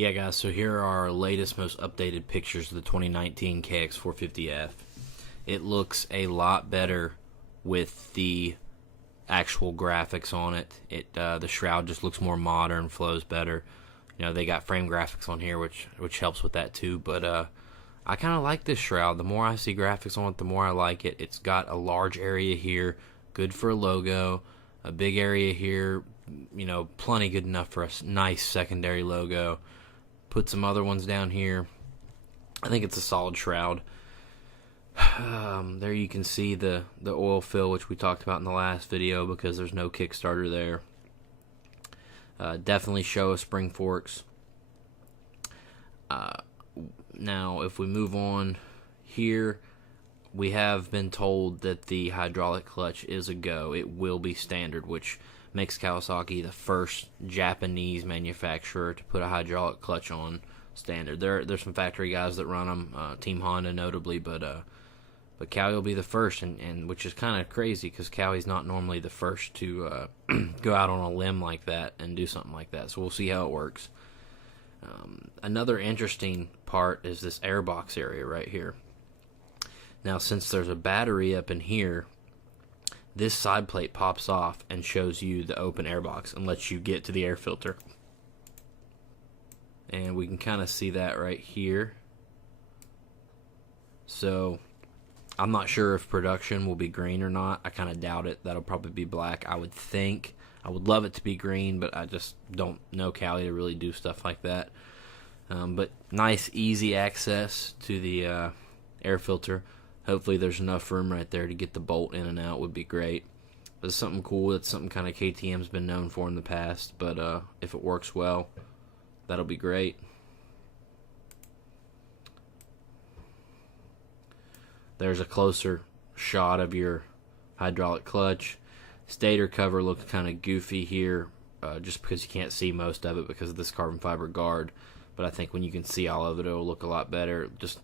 Yeah, guys, so here are our latest, most updated pictures of the 2019 KX450f. It looks a lot better with the actual graphics on it. The shroud just looks more modern, flows better. You know, they got frame graphics on here, which helps with that too. But I kind of like this shroud. The more I see graphics on it, the more I like it. It's got a large area here, good for a logo. A big area here, you know, plenty good enough for a nice secondary logo. Put some other ones down here. I think it's a solid shroud. There you can see the oil fill, which we talked about in the last video because there's no Kickstarter there. Definitely show of spring forks. Now, if we move on here, we have been told that the hydraulic clutch is a go. It will be standard, which makes Kawasaki the first Japanese manufacturer to put a hydraulic clutch on standard. There's some factory guys that run them, Team Honda notably, but Kawi will be the first, and which is kind of crazy because Kawi's not normally the first to go out on a limb like that and do something like that. So we'll see how it works. Another interesting part is this airbox area right here. Now, since there's a battery up in here, this side plate pops off and shows you the open airbox and lets you get to the air filter. And we can kind of see that right here. So I'm not sure if production will be green or not. I kind of doubt it. That'll probably be black, I would think. I would love it to be green, but I just don't know Kawi to really do stuff like that. But nice, easy access to the air filter. Hopefully there's enough room right there to get the bolt in and out. Would be great. It's something cool. It's something kind of KTM's been known for in the past, but if it works well, that'll be great. There's a closer shot of your hydraulic clutch. Stator cover looks kind of goofy here, just because you can't see most of it because of this carbon fiber guard. But I think when you can see all of it, it'll look a lot better. It just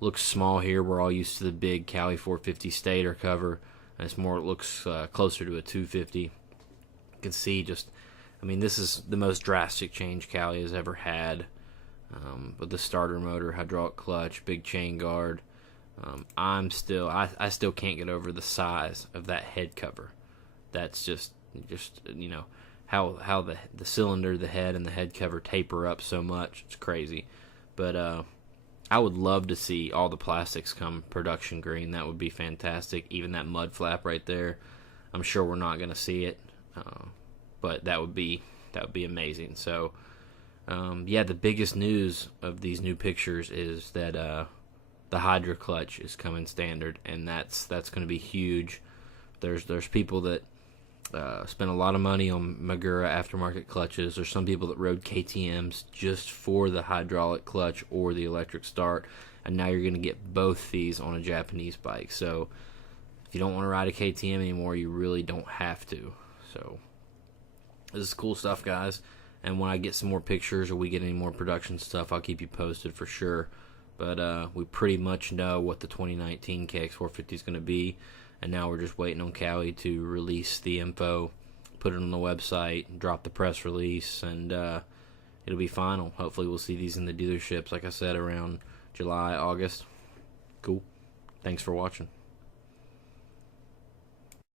looks small here. We're all used to the big Kawi 450 stator cover, and it looks closer to a 250. You can see just, I mean, this is the most drastic change Kawi has ever had. With the starter motor, hydraulic clutch, big chain guard. I still can't get over the size of that head cover. That's just you know, how the cylinder, the head, and the head cover taper up so much. It's crazy. But I would love to see all the plastics come production green. That would be fantastic. Even that mud flap right there. I'm sure we're not going to see it, but that would be amazing. So yeah, the biggest news of these new pictures is that the Hydra clutch is coming standard, and that's going to be huge. There's people that spent a lot of money on Magura aftermarket clutches. There's some people that rode KTM's just for the hydraulic clutch or the electric start, and now you're going to get both these on a Japanese bike. So if you don't want to ride a KTM anymore, you really don't have to. So this is cool stuff, guys, and when I get some more pictures or we get any more production stuff, I'll keep you posted for sure. But we pretty much know what the 2019 KX450 is going to be. And now we're just waiting on Kawi to release the info, put it on the website, drop the press release, and it'll be final. Hopefully we'll see these in the dealerships, like I said, around July, August. Cool. Thanks for watching.